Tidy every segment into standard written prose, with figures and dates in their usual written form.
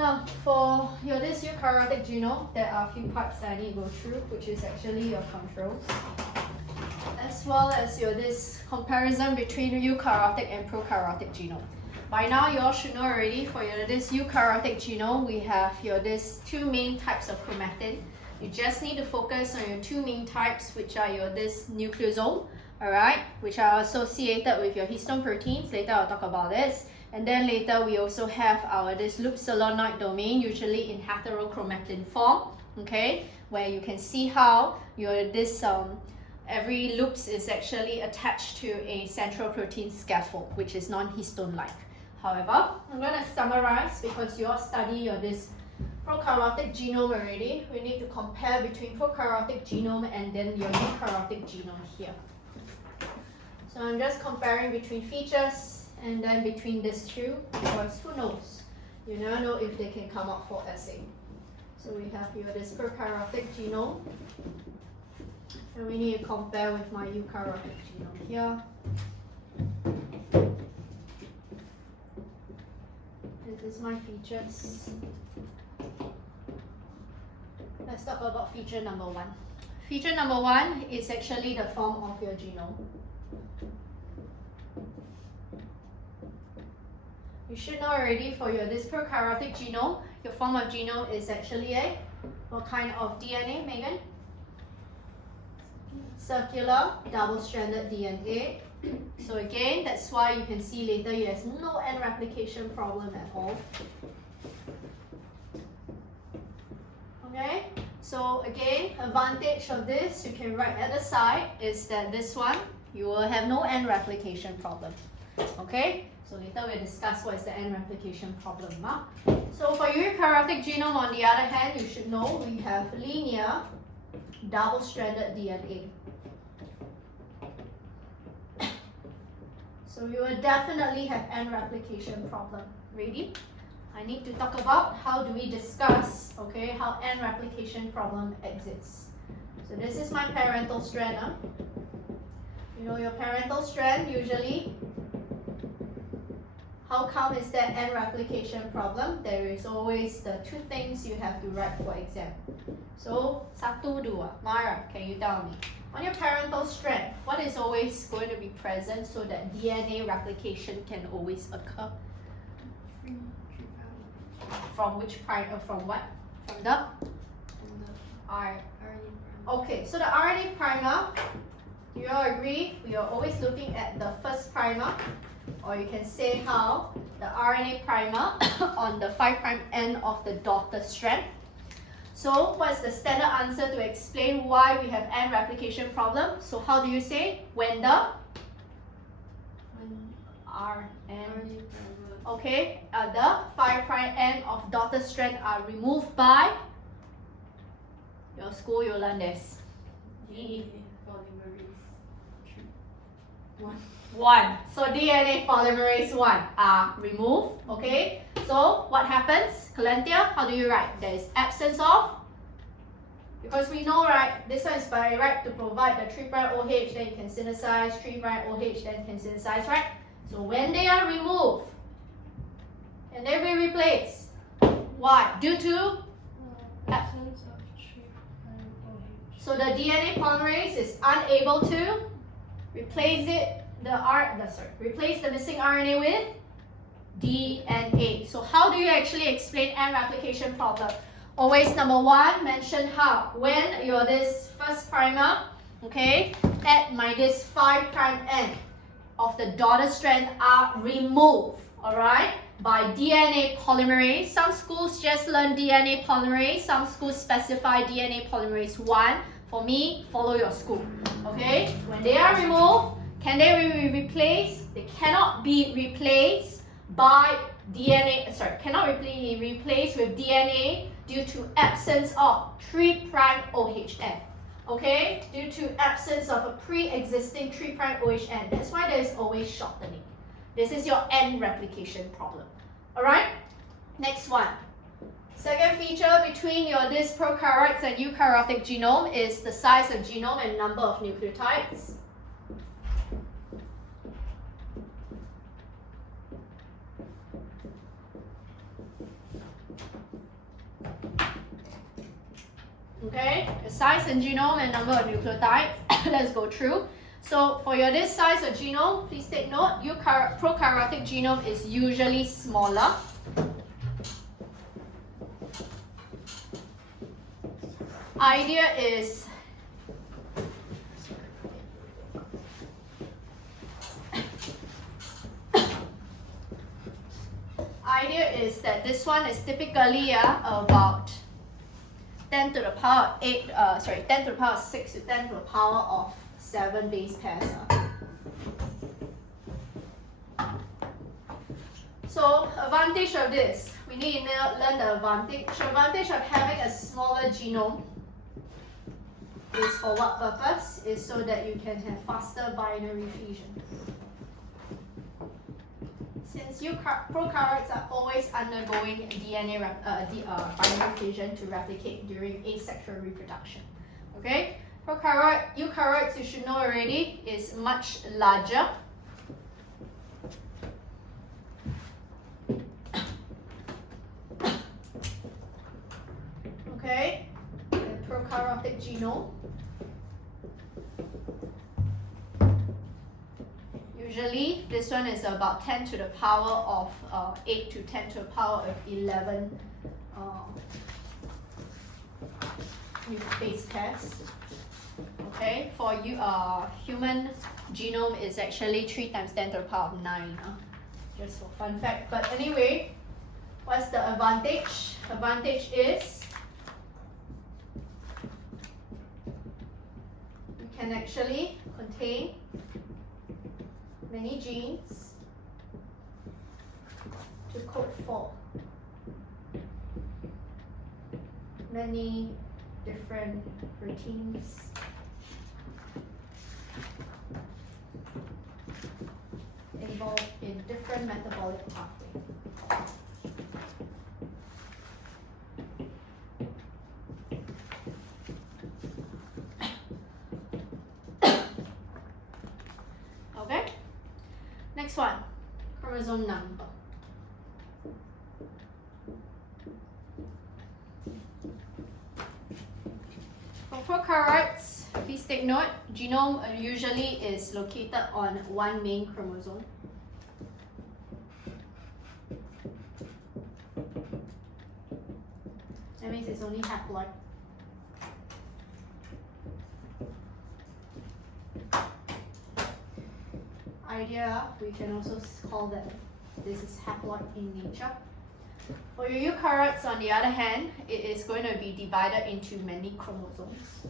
Now, for this eukaryotic genome, there are a few parts that I need to go through, which is actually your controls, as well as this comparison between eukaryotic and prokaryotic genome. By now, you all should know already, for this eukaryotic genome, we have this two main types of chromatin. You just need to focus on your two main types, which are this nucleosome, alright, which are associated with your histone proteins. Later, I'll talk about this. And then later, we also have this loop solenoid domain, usually in heterochromatin form, okay, where you can see how every loops is actually attached to a central protein scaffold, which is non-histone-like. However, I'm going to summarize because you all study this prokaryotic genome already. We need to compare between prokaryotic genome and then your eukaryotic genome here. So I'm just comparing between features and then between these two, because who knows? You never know if they can come up for assay. So we have here this prokaryotic genome, and we need to compare with my eukaryotic genome here. This is my features. Let's talk about feature number one. Feature number one is actually the form of your genome. You should know already for this prokaryotic genome, your form of genome is actually what kind of DNA, Megan? Circular, double-stranded DNA. So again, that's why you can see later you have no end replication problem at all. Okay, so again, advantage of this, you can write at the side, is that this one, you will have no end replication problem. Okay, so later we'll discuss what is the end replication problem. So for eukaryotic genome, on the other hand, you should know we have linear double-stranded DNA. So you will definitely have end replication problem. Ready? I need to talk about how do we discuss, okay, how end replication problem exists. So this is my parental strand. You know your parental strand usually, how come is that end replication problem? There is always the two things you have to write for exam. So, satu, dua. Mara, can you tell me? On your parental strand, what is always going to be present so that DNA replication can always occur? From which primer? From what? From the RNA primer. Okay, so the RNA primer, do you all agree? We are always looking at the first primer, or you can say how the RNA primer on the 5' end of the daughter strand. So what's the standard answer to explain why we have end replication problem? So how do you say when the RNA, okay, the 5' end of daughter strand are removed by your school, you learn this. One. So DNA polymerase 1 are removed. Okay. So what happens? Kalantia, how do you write? There is absence of. Because we know, right, this one is by right to provide the 3' OH, then you can synthesize, 3' OH, then you can synthesize, right? So when they are removed, and they will be replaced. Why? Due to absence of 3' OH. So the DNA polymerase is unable to replace replace the missing RNA with DNA. So how do you actually explain end replication problem? Always number one, mention how. When you're this first primer, okay, at this 5' end of the daughter strand are removed, alright, by DNA polymerase. Some schools just learn DNA polymerase, some schools specify DNA polymerase 1. For me, follow your school. Okay? When they are removed, can they be replaced? They cannot be replaced by DNA, cannot be replaced with DNA due to absence of 3' OHN. Okay? Due to absence of a pre-existing 3' OHN. That's why there is always shortening. This is your end replication problem. Alright? Next one. Second feature between this prokaryotic and eukaryotic genome is the size of genome and number of nucleotides. Okay, the size and genome and number of nucleotides. Let's go through. So for your this size of genome, please take note, prokaryotic genome is usually smaller. Idea is that this one is typically about 10 to the power 8, 10 to the power 6 to 10 to the power of 7 base pairs. So advantage of this, we need to learn the advantage. The advantage of having a smaller genome is for what purpose? Is so that you can have faster binary fusion. Since prokaryotes are always undergoing DNA binary fusion to replicate during asexual reproduction. Okay? Eukaryotes, you should know already, is much larger. Okay? The prokaryotic genome. Usually, this one is about 10 to the power of 8 to 10 to the power of 11 base pairs. Okay, for you, human genome is actually 3 times 10 to the power of 9. Just for fun fact. But anyway, what's the advantage? Advantage is you can actually contain many genes to code for many different proteins involved in different metabolic pathways. Okay? Next one, chromosome number. For prokaryotes, please take note, genome usually is located on one main chromosome. That means it's only haploid. Idea, we can also call that this is haploid in nature. For your eukaryotes, on the other hand, it is going to be divided into many chromosomes.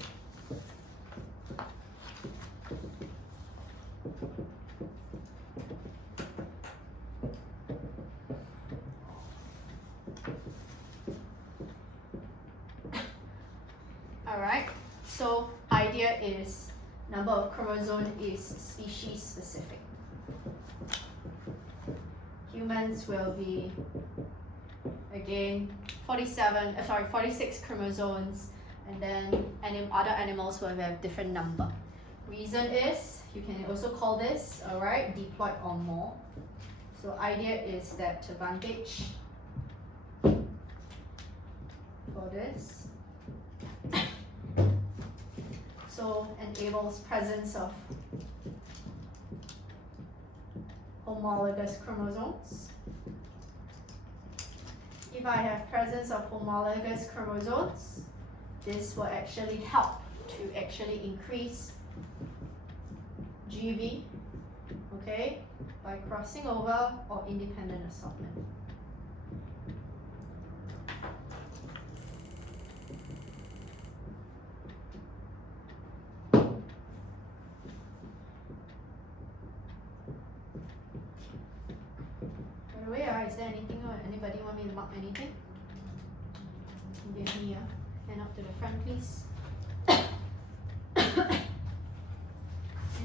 Alright, so idea is number of chromosomes is species specific. Humans will be again 46 chromosomes, and then other animals will have different number. Reason is you can also call this diploid or more. So idea is that advantage for this so enables presence of homologous chromosomes. If I have presence of homologous chromosomes, this will actually help to actually increase GV, okay, by crossing over or independent assortment. By the way, is there anything or anybody want me to mark anything? Give me a hand up to the front, please.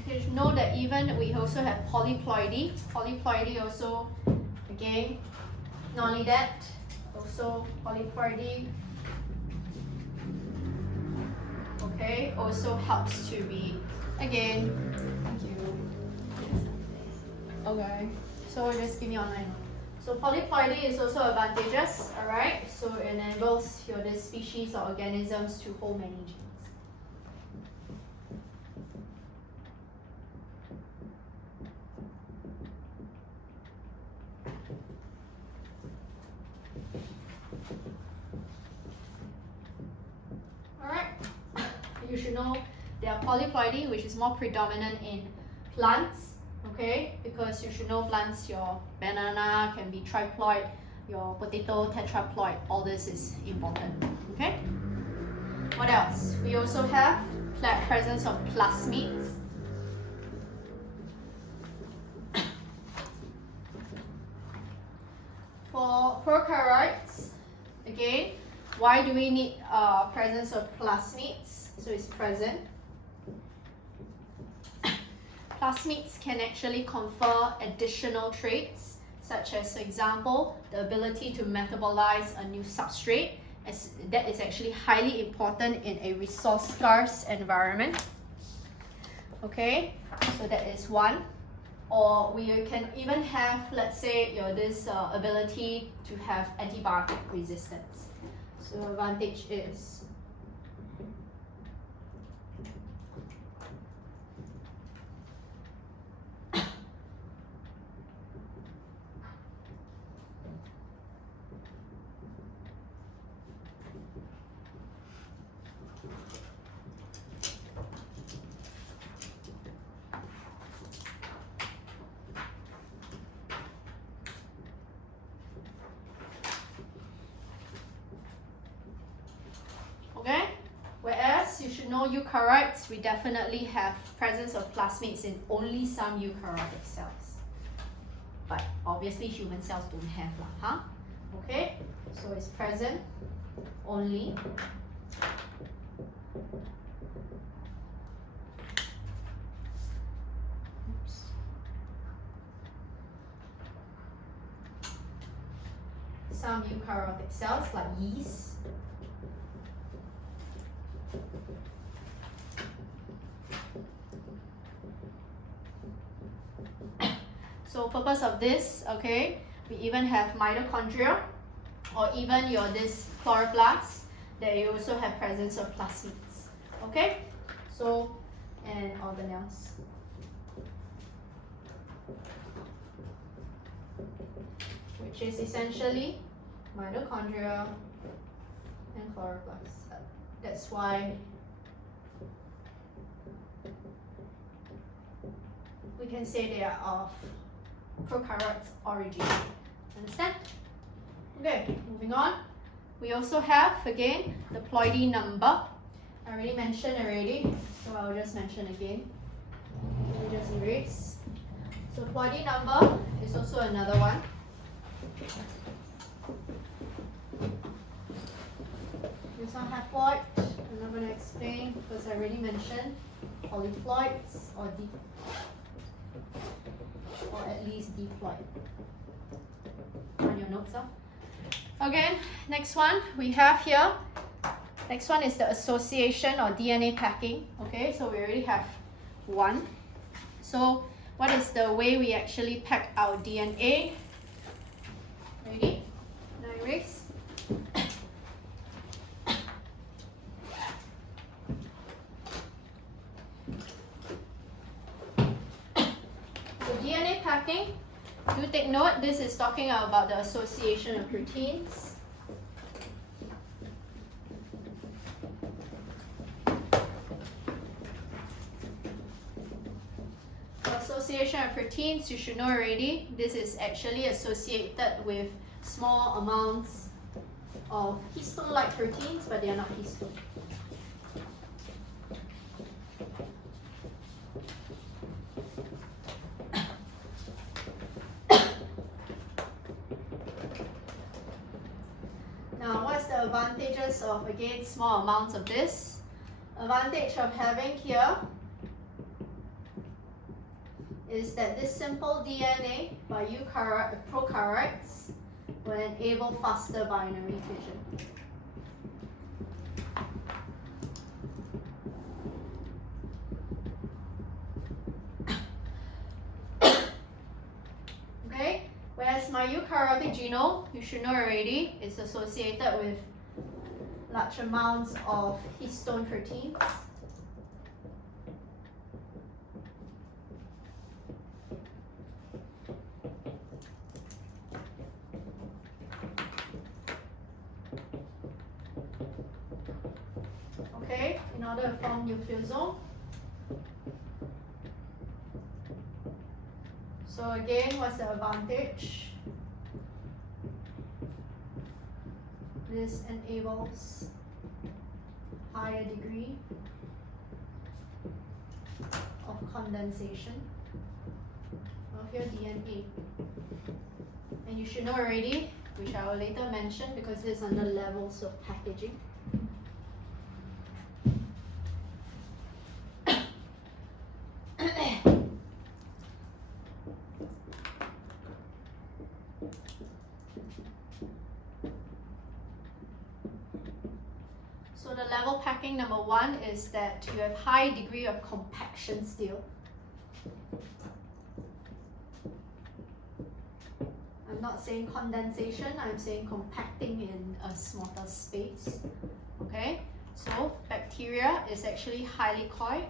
You should know that even we also have polyploidy. Polyploidy also, again, not only that, also polyploidy, okay, also helps to be, again, thank you. Okay, so just give me online. So polyploidy is also advantageous, alright? So it enables this species or organisms to hold many genes. Alright, you should know there are polyploidy, which is more predominant in plants, okay? Because you should know plants, your banana can be triploid, your potato tetraploid, all this is important, okay? What else? We also have presence of plasmids. For prokaryotes, again, why do we need presence of plasmids? So it's present. Plasmids can actually confer additional traits, such as, for example, the ability to metabolize a new substrate, as that is actually highly important in a resource-scarce environment. Okay, so that is one. Or we can even have, let's say, this ability to have antibiotic resistance. So advantage is okay? Whereas you should know eukaryotes, we definitely have presence of plasmids in only some eukaryotic cells. But obviously human cells don't have lah, huh? Okay? So it's present only some eukaryotic cells like yeast. So purpose of this, okay, we even have mitochondria, or even this chloroplast, that you also have presence of plasmids, okay? So, and organelles. Which is essentially mitochondria and chloroplast. That's why we can say they are of prokaryotes origin. Understand? Okay, moving on. We also have, again, the ploidy number. I already mentioned so I'll just mention again. Let me just erase. So ploidy number is also another one. This one haploid. I'm not going to explain because I already mentioned polyploids or at least diploid. On your notes, Again, next one we have here. Next one is the association or DNA packing. Okay, so we already have one. So what is the way we actually pack our DNA? Ready? Now erase. DNA packing, do take note, this is talking about the association of proteins. The association of proteins, you should know already, this is actually associated with small amounts of histone-like proteins, but they are not histone. Advantages of, again, small amounts of this. Advantage of having here is that this simple DNA by prokaryotes will enable faster binary fission. Okay, whereas my eukaryotic eukaryotic genome, you should know already, is associated with large amounts of histone proteins. Okay, in order to form nucleosome. So again, what's the advantage? This enables higher degree of condensation of your DNA. And you should know already, which I will later mention because it's under levels of packaging. So the level packing number one is that you have high degree of compaction still. I'm not saying condensation, I'm saying compacting in a smaller space. Okay, so bacteria is actually highly coiled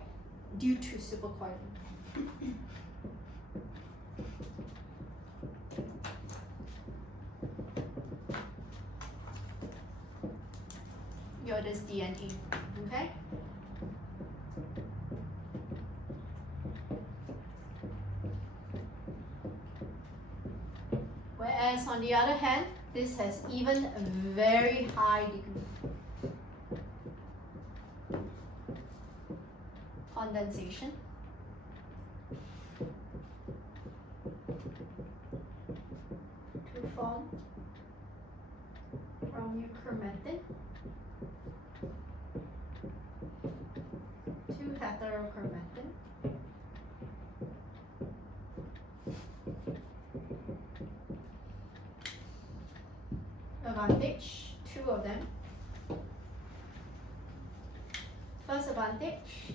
due to supercoiling. Your this DNA, okay? Whereas on the other hand, this has even a very high degree condensation. To form from euchromatin to heterochromatin. Advantage, two of them. First advantage,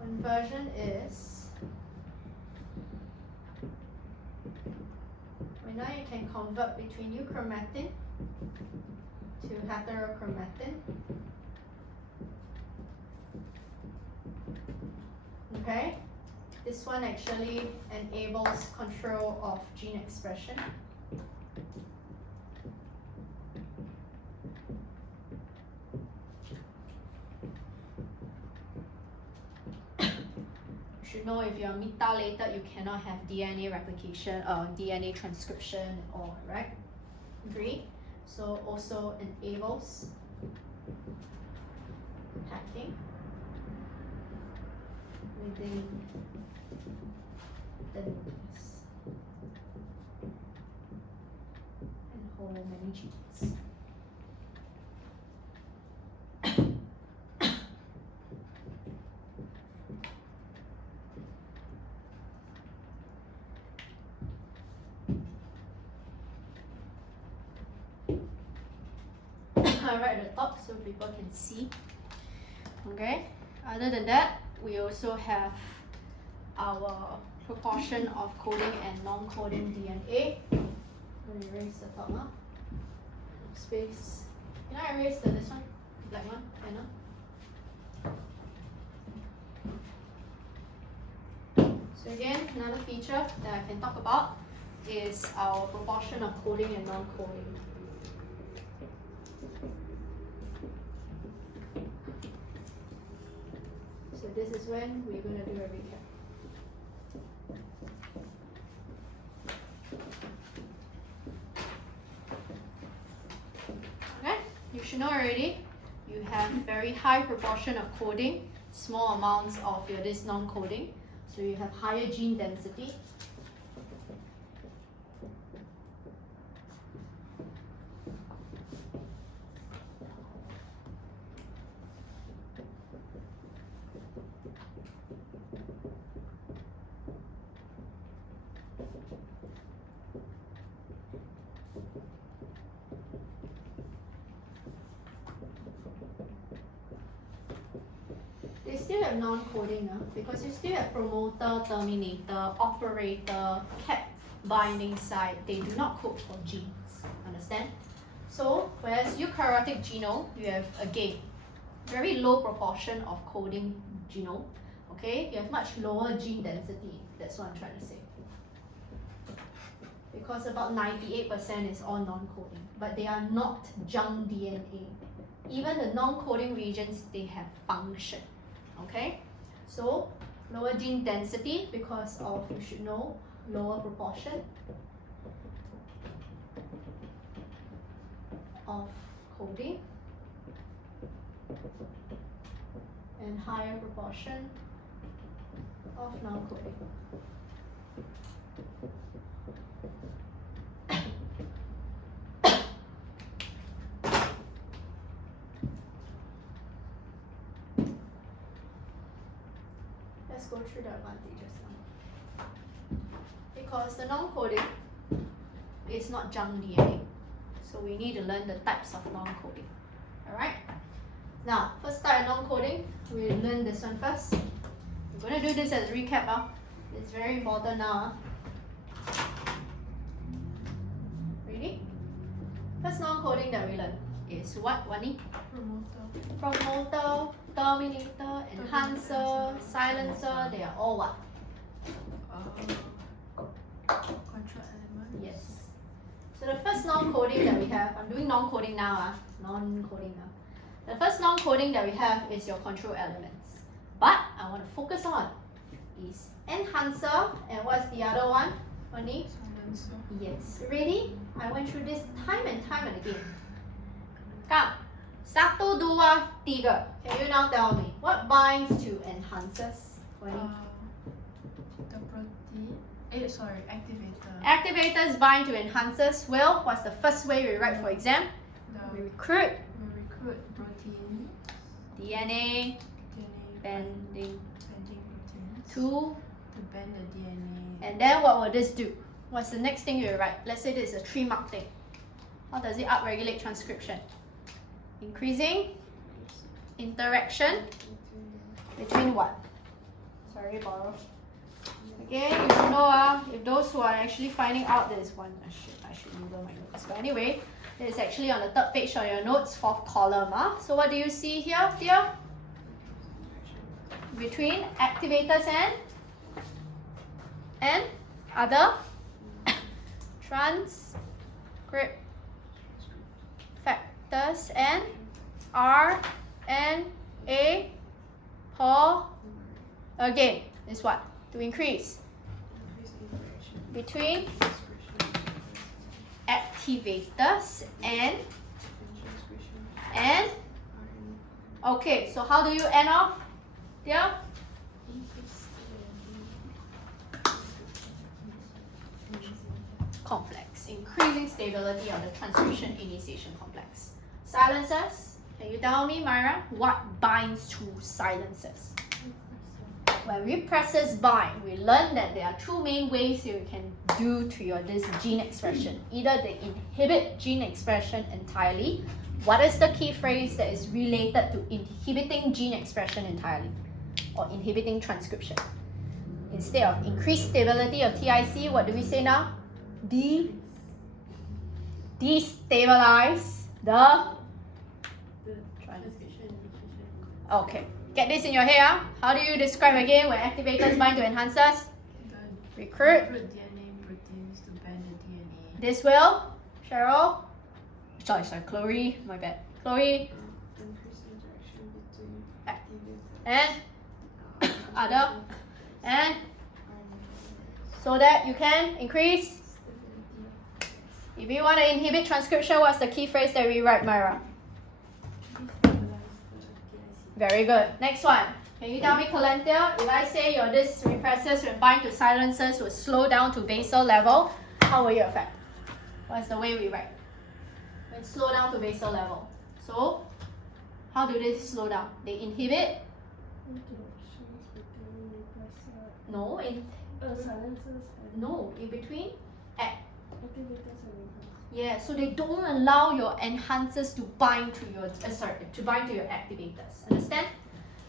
conversion is now you can convert between euchromatin to heterochromatin. Okay, this one actually enables control of gene expression. You should know if you're methylated, you cannot have DNA replication or DNA transcription or right? Agree? So also enables packing within the nucleus and hold many genes. Right at the top so people can see. Okay, other than that, we also have our proportion of coding and non-coding DNA. Let me erase the top now. Space. Can I erase this one? Black one? I know. So again, another feature that I can talk about is our proportion of coding and non-coding. So this is when we're going to do a recap. Okay, you should know already, you have very high proportion of coding, small amounts of your this non-coding. So you have higher gene density. They still have write non-coding because you still have promoter, terminator, operator, cap binding site. They do not code for genes. Understand? So whereas eukaryotic genome, you have again very low proportion of coding genome. Okay, you have much lower gene density. That's what I'm trying to say. Because about 98% is all non-coding, but they are not junk DNA. Even the non-coding regions, they have function. Okay, so lower gene density because of, you should know, lower proportion of coding and higher proportion of non-coding. Let's go through the advantages now. Because the non-coding is not junk DNA, so we need to learn the types of non-coding. Alright? Now, first type of non-coding, we learn this one first. We're going to do this as a recap. It's very important now. Ready? First non-coding that we learn is what, Wani? Promoter, terminator, enhancer, silencer, they are all what? Control element. Yes. So the first non-coding that we have, I'm doing non-coding now. Non-coding now. The first non-coding that we have is your control elements. But I want to focus on is enhancer, and what's the other one? Wani? Silencer. Yes. Ready? I went through this time and again. Come. 1, 2, 3. Can you now tell me what binds to enhancers? The protein. Activator. Activators bind to enhancers. Well, what's the first way we write for exam? We recruit protein. DNA bending proteins to bend the DNA. And then what will this do? What's the next thing you will write? Let's say this is a 3-mark thing. How does it upregulate transcription? Increasing interaction between what? Sorry, borrow. Again, you don't know if those who are actually finding out this one, I should Google my notes. But anyway, it's actually on the 3rd page on your notes, 4th column. So what do you see here, dear? Between activators and other transcript factors and RNA again is what? To increase between activators and okay, so how do you end off? Yeah? Complex, increasing stability of the transcription initiation complex. Silencers, can you tell me, Myra, what binds to silencers? When repressors bind, we learned that there are 2 main ways you can do to this gene expression. Either they inhibit gene expression entirely. What is the key phrase that is related to inhibiting gene expression entirely or inhibiting transcription? Instead of increased stability of TIC, what do we say now? Destabilize the transcription. Okay. Get this in your head. How do you describe again when activators bind to enhancers? Recruit DNA proteins to bend the DNA. This will, Cheryl? Sorry, Chloe, my bad. Chloe. Increase interaction between activators And other. And so that you can increase. If you want to inhibit transcription, what's the key phrase that we write, Myra? Very good. Next one. Can you tell me, Calentia, if I say your this repressors will bind to silencers will slow down to basal level, how will you affect? What's the way we write? When slow down to basal level. So, how do they slow down? They inhibit? No, in between? Yeah, so they don't allow your enhancers to bind to your activators. Understand?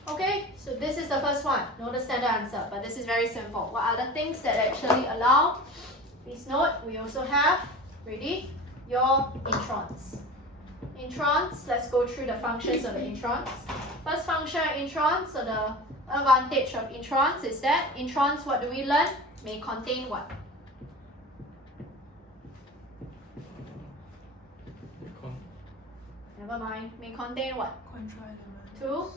Okay, so this is the first one. Know the standard answer, but this is very simple. What are the things that actually allow? Please note, we also have, ready, your introns. Introns, let's go through the functions of the introns. First function of introns, so the advantage of introns is that introns, what do we learn? May contain what? Never mind. May contain what? Control elements. To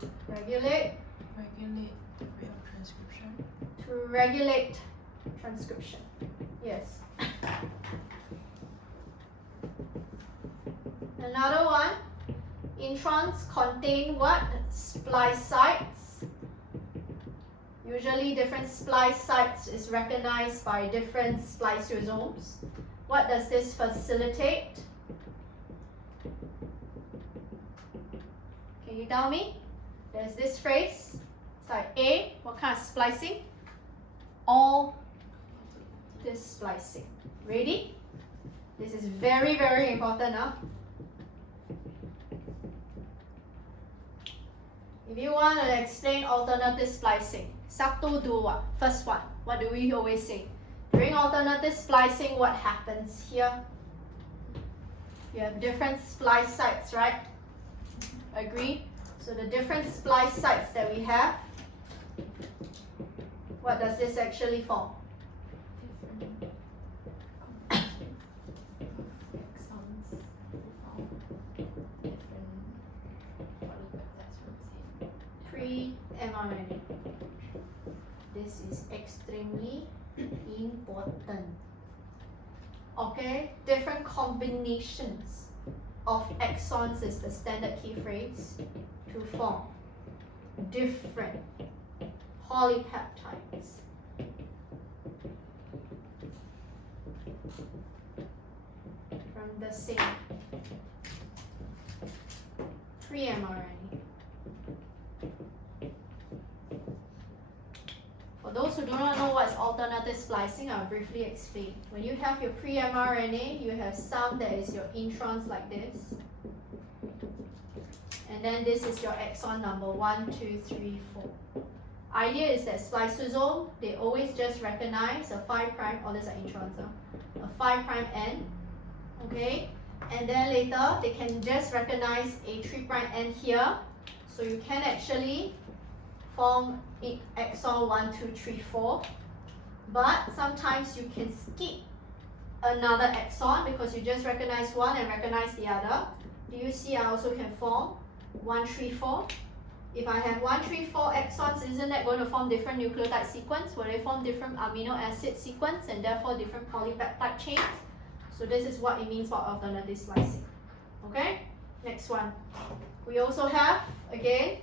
To regulate. regulate the rate of transcription. To regulate transcription. Yes. Another one. Introns contain what? Splice sites. Usually different splice sites is recognized by different spliceosomes. What does this facilitate? Can you tell me? There's this phrase, site A, what kind of splicing? All this splicing. Ready? This is very, very important. If you want to explain alternative splicing, satu dua, first one, what do we always say? During alternative splicing, what happens here? You have different splice sites, right? Agree? So the different splice sites that we have, what does this actually form? Pre-mRNA. This is extremely important. Okay, different combinations of exons is the standard key phrase to form different polypeptides. From the same pre-mRNA. For those who do not know what's alternative splicing, I'll briefly explain. When you have your pre-mRNA, you have some that is your introns like this. And then this is your exon number 1, 2, 3, 4. Idea is that spliceosome, they always just recognize a 5', oh these are introns, a 5' end, okay? And then later, they can just recognize a 3' end here. So you can actually form exon 1, 2, 3, 4. But sometimes you can skip another exon because you just recognize one and recognize the other. Do you see I also can form 1, 3, 4? If I have 1, 3, 4 exons, isn't that going to form different nucleotide sequence? Will they form different amino acid sequence and therefore different polypeptide chains? So this is what it means for alternative splicing. Okay? Next one. We also have, again,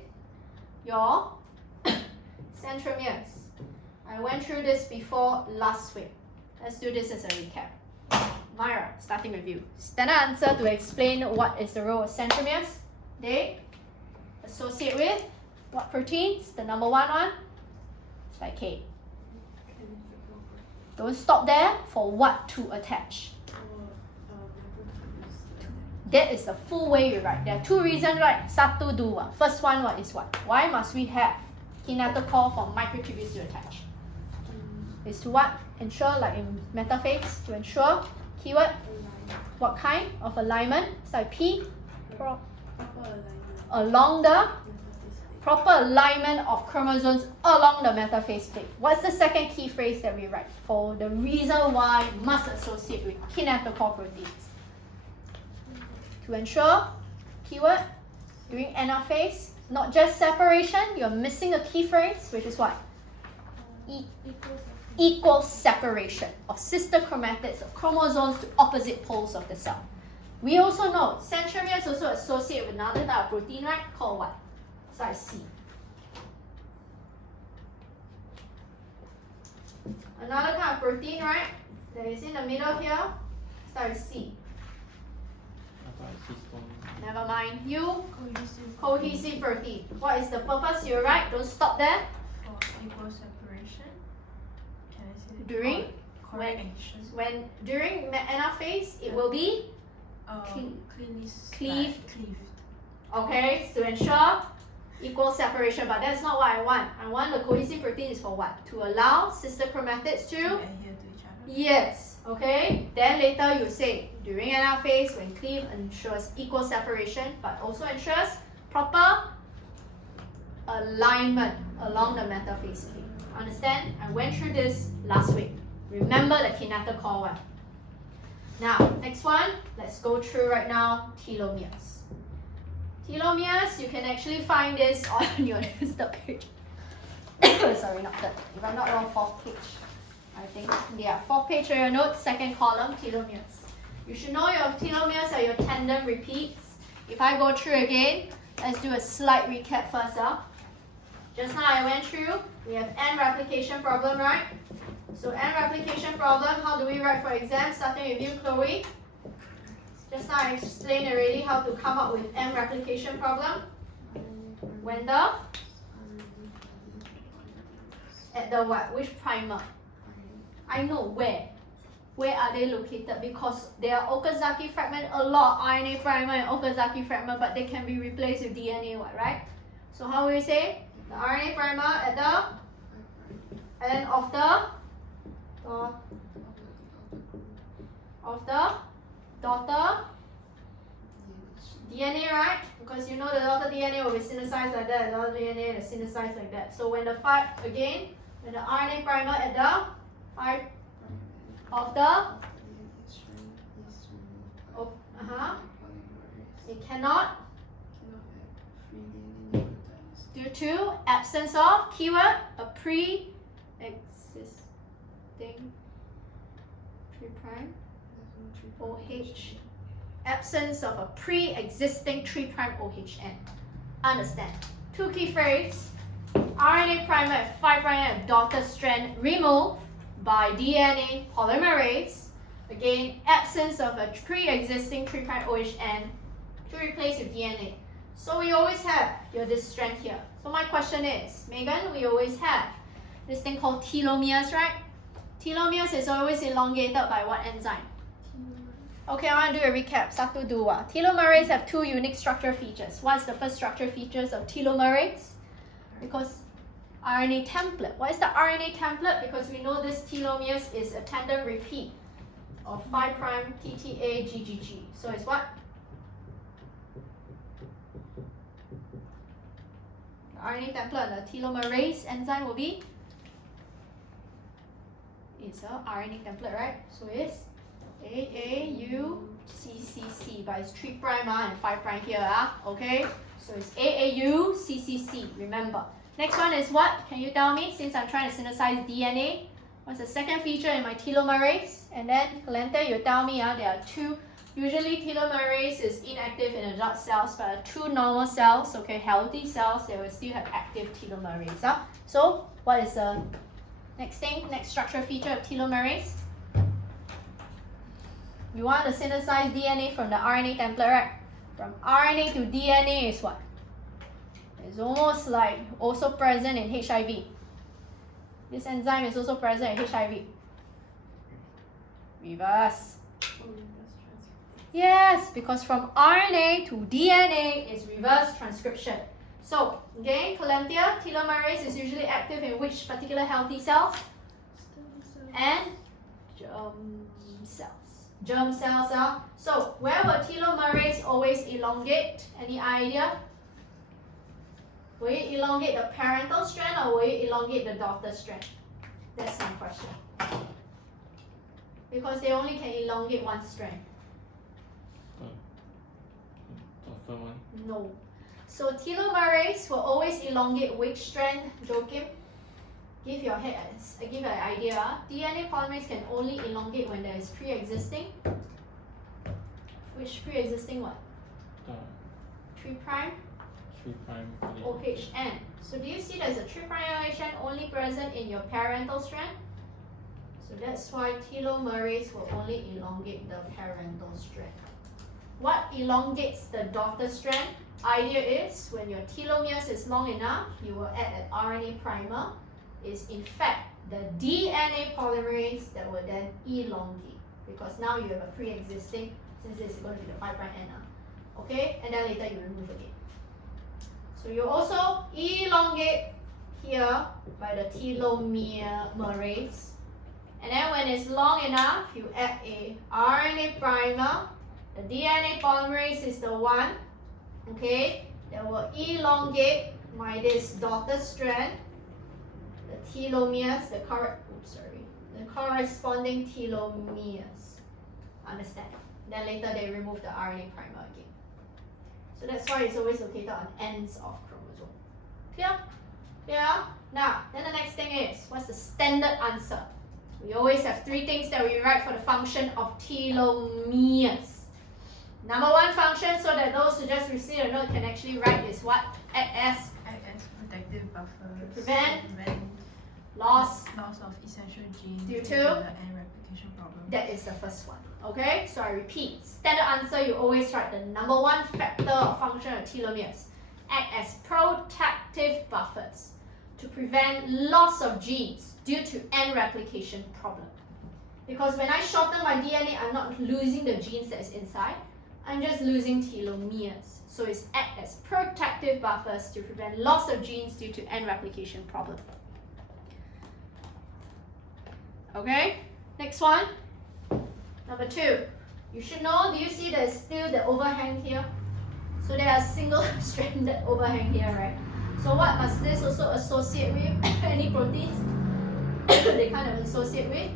your centromeres. I went through this before last week. Let's do this as a recap. Myra, starting with you. Standard answer to explain what is the role of centromeres. They associate with what proteins? The number one? It's like K. Don't stop there. For what to attach? That is the full way you write. There are two reasons, right? Satu dua. First one, what is what? Why must we have kinetochore for microtubules to attach? Is to what? Ensure, like in metaphase, to ensure, keyword, what kind of alignment? So P, along the proper alignment of chromosomes along the metaphase plate. What's the second key phrase that we write for the reason why must associate with kinetochore proteins? To ensure, keyword, during anaphase, not just separation, you're missing a key phrase, which is what? Equal separation of sister chromatids of chromosomes to opposite poles of the cell. We also know centromeres also associate with another type of protein, right? Called what? Sorry, C. Another kind of protein, right? That is in the middle here. Sorry, C. Never mind. You? Cohesive protein. What is the purpose? You're right. Don't stop there. For equal separation. Can I say that? During? When During anaphase, it will be cleaved. Okay, to ensure Equal separation, but that's not what I want. I want the cohesive protein is for what? To allow sister chromatids to adhere to each other. yes, okay. Then later you say during anaphase when cleave ensures equal separation, but also ensures proper alignment along the metaphase plane. Understand? I went through this last week. Remember the kinetochore one. Now, next one, let's go through right now telomeres. Telomeres, you can actually find this on your third page. Sorry, not third. If I'm not wrong, fourth page. I think, yeah, fourth page of your notes, second column, telomeres. You should know your telomeres are your tandem repeats. If I go through again, let's do a slight recap first. Just now I went through, we have N replication problem, right? So N replication problem, how do we write for exam? Starting with you, Chloe. Just now I explained already how to come up with M replication problem. When the? At the what? Which primer? I know where. Where are they located? Because they are Okazaki fragment, a lot RNA primer and Okazaki fragment, but they can be replaced with DNA, right? So how will we say? The RNA primer at the end of the daughter DNA, right? Because you know the daughter DNA will be synthesized like that, the daughter DNA is synthesized like that. So when the when the RNA primer at the 5 of the it cannot due to absence of keyword a pre-existing 3' OH, absence of a pre-existing 3' OHN. Understand? Two key phrase: RNA primer at 5' and daughter strand removed by DNA polymerase. Again, absence of a pre-existing 3' OHN to replace with DNA. So we always have this strand here. So my question is, Megan, we always have this thing called telomeres, right? Telomeres is always elongated by what enzyme? Okay, I want to do a recap. Satu dua. Telomerase have two unique structure features. What's the first structure features of telomerase? Because RNA template. What is the RNA template? Because we know this telomeres is a tandem repeat of 5' TTA GGG. So it's what? The RNA template, the telomerase enzyme will be? It's a RNA template, right? So it's AAUCCC, but it's 3' and 5' here, okay? So it's AAUCCC, remember. Next one is what? Can you tell me, since I'm trying to synthesize DNA, what's the second feature in my telomerase? And then, Kalente, you tell me, there are two. Usually telomerase is inactive in adult cells, but two normal cells, okay, healthy cells, they will still have active telomerase. So, what is the next thing, next structure feature of telomerase? You want to synthesize DNA from the RNA template, right? From RNA to DNA is what? It's almost like also present in HIV. This enzyme is also present in HIV. Reverse. Yes, because from RNA to DNA is reverse transcription. So, again, Calentia, telomerase is usually active in which particular healthy cells? And germ cells. Germ cells are. So, where will telomerase always elongate? Any idea? Will it elongate the parental strand or will it elongate the daughter strand? That's my question. Because they only can elongate one strand. No. So telomerase will always elongate which strand, Joachim? Give your head, give you an idea. DNA polymerase can only elongate when there is pre-existing. Which pre-existing what? 3' OHN. So do you see there's a 3' OHN only present in your parental strand? So that's why telomerase will only elongate the parental strand. What elongates the daughter strand? Idea is when your telomeres is long enough, you will add an RNA primer. Is in fact the DNA polymerase that will then elongate because now you have a pre-existing, since this is going to be the 5' N. Okay, and then later you remove again. So you also elongate here by the telomerase. And then when it's long enough, you add a RNA primer. The DNA polymerase is the one, okay, that will elongate this daughter strand, the telomeres, the corresponding telomeres. Understand? Then later they remove the RNA primer again. So that's why it's always located on ends of chromosome. Clear? Clear? Now, then the next thing is, what's the standard answer? We always have three things that we write for the function of telomeres. Number one function, so that those who just received a note can actually write, is what? Act as protective buffers. Prevent loss of essential genes due to the end replication problem. That is the first one. Okay, so I repeat, standard answer, you always write the number one factor or function of telomeres. Act as protective buffers to prevent loss of genes due to end replication problem. Because when I shorten my DNA, I'm not losing the genes that is inside, I'm just losing telomeres. So it's act as protective buffers to prevent loss of genes due to end replication problem. Okay, next one. Number two, you should know, do you see there's still the overhang here? So there are single stranded overhang here, right? So what must this also associate with? Any proteins they kind of associate with?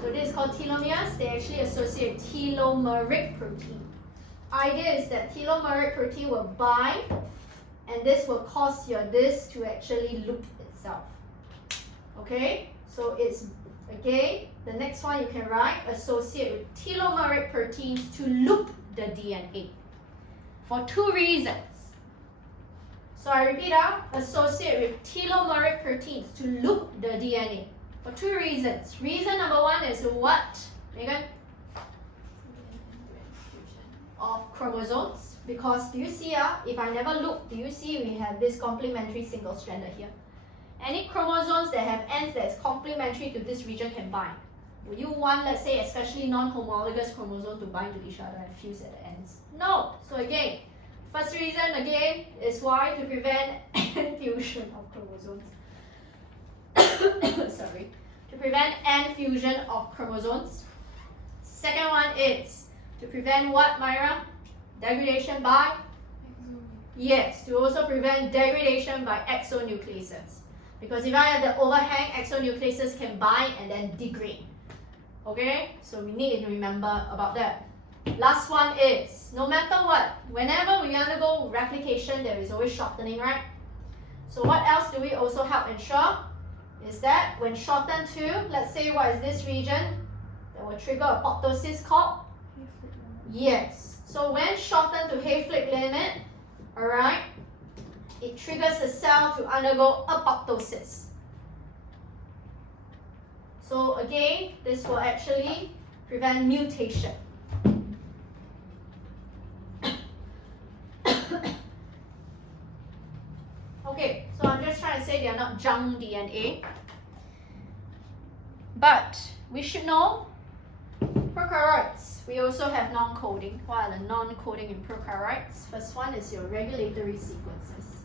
So this is called telomeres. They actually associate telomeric protein. Idea is that telomeric protein will bind, and this will cause your disc to actually loop itself. Okay, so it's again the next one you can write, associate with telomeric proteins to loop the DNA for two reasons. So I repeat out, associate with telomeric proteins to loop the DNA for two reasons. Reason number one is what, Megan? Of chromosomes. Because do you see, if I never loop, do you see we have this complementary single stranded here? Any chromosomes that have ends that is complementary to this region can bind. Would you want, let's say, especially non-homologous chromosomes to bind to each other and fuse at the ends? No. So again, first reason again is why? To prevent end fusion of chromosomes. Sorry. To prevent end fusion of chromosomes. Second one is to prevent what, Myra? Degradation by? Yes, to also prevent degradation by exonucleases. Because if I have the overhang, exonucleases can bind and then degrade. Okay, so we need to remember about that. Last one is, no matter what, whenever we undergo replication, there is always shortening, right? So what else do we also help ensure? Is that when shortened to, let's say what is this region, that will trigger apoptosis called? Yes. So when shortened to Hayflick limit, alright, it triggers the cell to undergo apoptosis. So again, this will actually prevent mutation. Okay, so I'm just trying to say they are not junk DNA. But we should know prokaryotes. We also have non-coding. What are the non-coding in prokaryotes? First one is your regulatory sequences.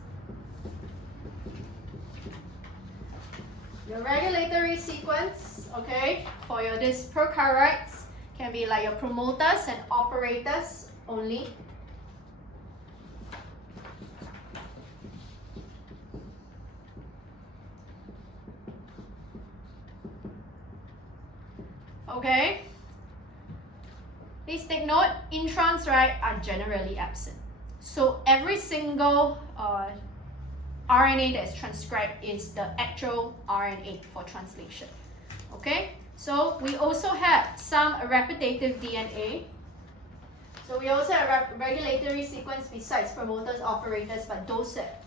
Your regulatory sequence, okay, for your this prokaryotes can be like your promoters and operators only. Okay. Please take note, introns, right, are generally absent. So every single RNA that is transcribed is the actual RNA for translation. Okay, so we also have some repetitive DNA. So we also have a regulatory sequence besides promoters, operators, but those that,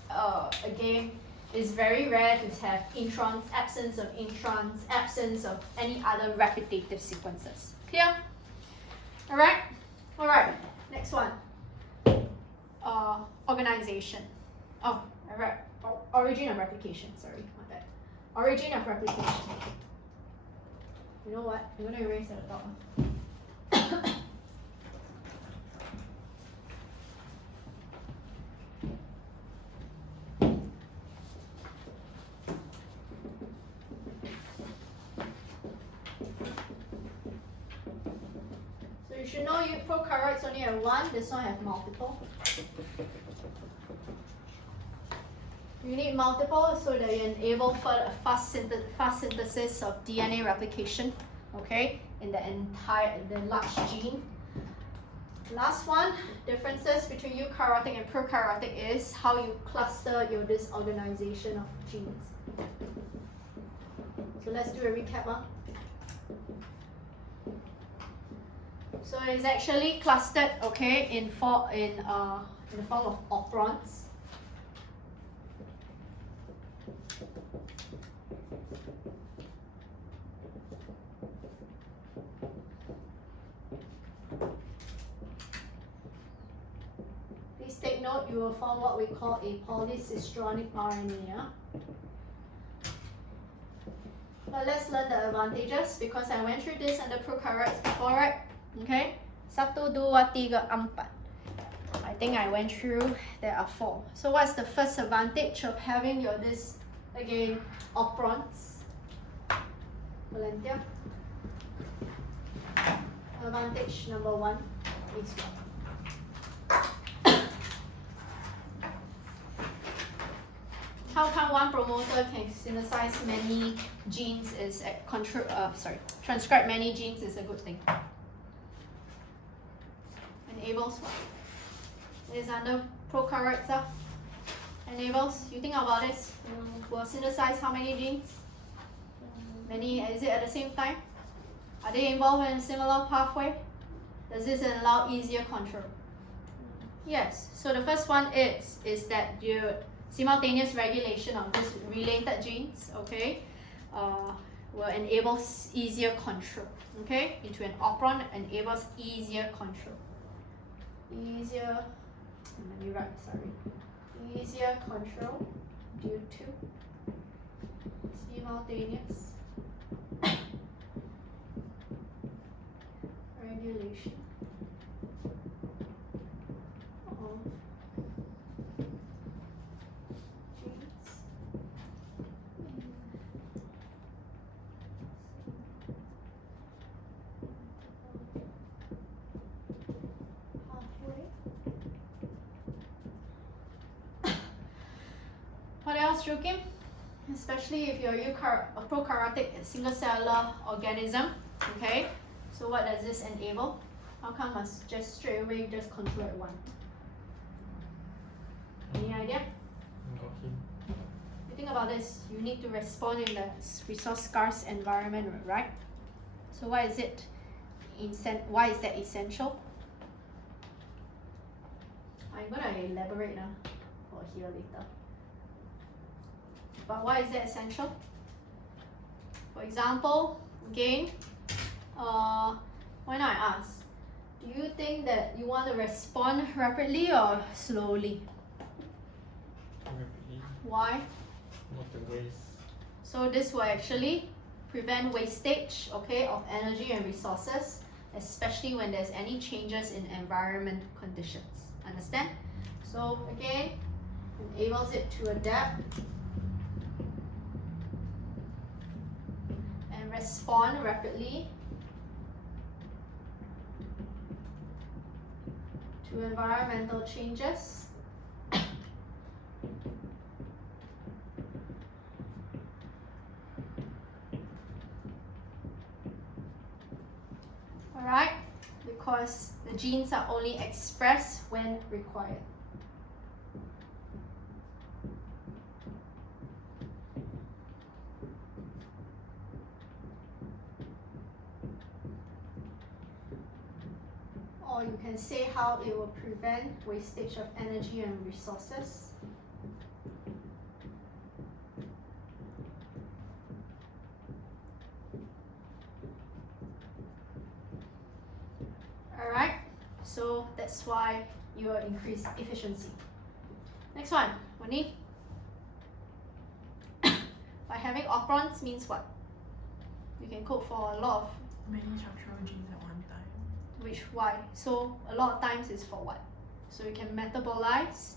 again, is very rare to have introns, absence of introns, absence of any other repetitive sequences. Clear? Alright? Alright, next one. Organization. Oh, alright. Origin of replication, sorry, not that. Origin of replication. You know what? I'm going to erase at the top. should know prokaryotes only have one, this one have multiple. You need multiple so that you enable fast synthesis of DNA replication, okay, in the large gene. Last one, differences between eukaryotic and prokaryotic is how you cluster your disorganization of genes. So let's do a recap. So it's actually clustered, okay, in the form of operons. Please take note, you will form what we call a polycistronic RNA. But let's learn the advantages because I went through this under prokaryotes before, right? Okay? 1, 2, 3, 4. I think I went through, there are 4. So what's the first advantage of having this, again, operons? Valentia? Advantage number 1 is what? How come one promoter can synthesize many genes transcribe many genes is a good thing? Enables what? It is under prokaryotes. Enables, you think about this, will synthesize how many genes? Many, is it at the same time? Are they involved in a similar pathway? Does this allow easier control? Yes, so the first one is that your simultaneous regulation of these related genes, okay, will enable easier control, okay, into an operon enables easier control. Easier control due to simultaneous regulation of genes pathway. What else, Joachim? Especially if you're a prokaryotic single cellular organism, okay? So what does this enable? How come must just straight away just control at 1? Any idea? You think about this, you need to respond in the resource scarce environment, right? So why is it? Why is that essential? I'm gonna elaborate now or here later. But why is that essential? For example, again, why not I ask? Do you think that you want to respond rapidly or slowly? Rapidly. Why? Not to waste. So this will actually prevent wastage, okay, of energy and resources, especially when there's any changes in environment conditions. Understand? So again, enables it to adapt and respond rapidly to environmental changes. Alright, because the genes are only expressed when required. Or you can say how it will prevent wastage of energy and resources. Alright, so that's why you will increase efficiency. Next one, Wani. By having operons means what? You can code for a lot of Many structural genes at one time. which why? So a lot of times is for what? So you can metabolize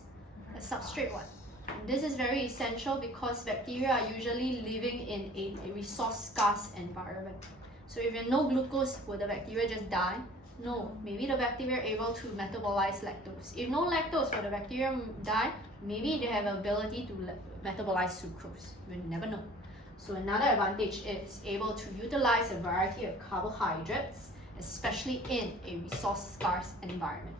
a substrate what? And this is very essential because bacteria are usually living in a resource scarce environment. So if you have no glucose, will the bacteria just die? No, maybe the bacteria are able to metabolize lactose. If no lactose for the bacteria die, maybe they have the ability to metabolize sucrose. You never know. So another advantage is able to utilize a variety of carbohydrates, especially in a resource-scarce environment.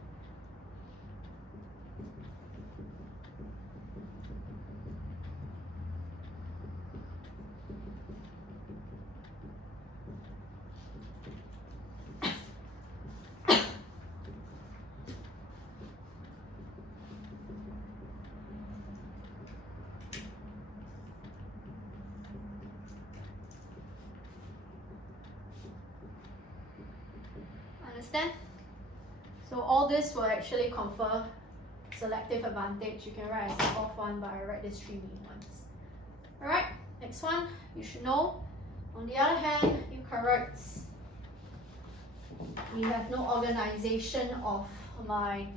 Understand? So all this will actually confer selective advantage. You can write as the fourth one, but I write these three main ones. Alright, next one, you should know. On the other hand, eukaryotes, we have no organization of my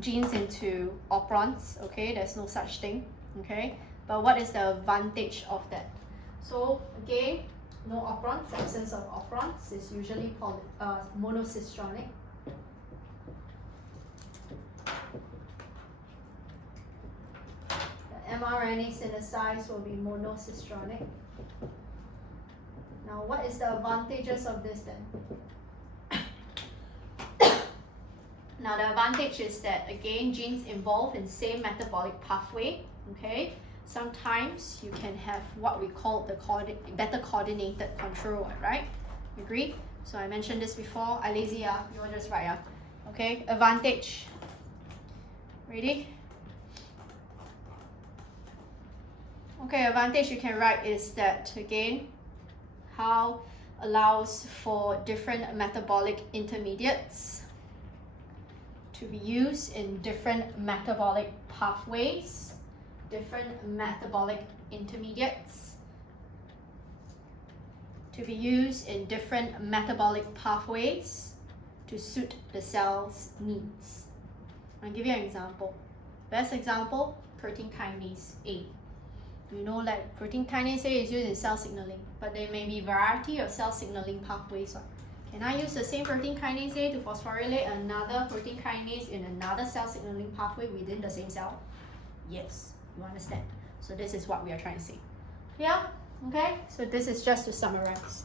genes into operons, okay? There's no such thing, okay? But what is the advantage of that? So again, no operons, absence of operons is usually monocistronic. The mRNA synthesized will be monocistronic. Now, what is the advantages of this then? Now, the advantage is that, again, genes involved in same metabolic pathway, okay? Sometimes you can have what we call the better coordinated control, right? Agree? So I mentioned this before. I lazy, you will just write, okay? Advantage. Ready? Okay, advantage you can write is that, again, how allows for different metabolic intermediates to be used in different metabolic pathways. Different metabolic intermediates to be used in different metabolic pathways to suit the cell's needs. I'll give you an example. Best example, protein kinase A. You know, like protein kinase A is used in cell signaling, but there may be variety of cell signaling pathways. Can I use the same protein kinase A to phosphorylate another protein kinase in another cell signaling pathway within the same cell? Yes. You understand? So this is what we are trying to say. Yeah? Okay? So this is just to summarize.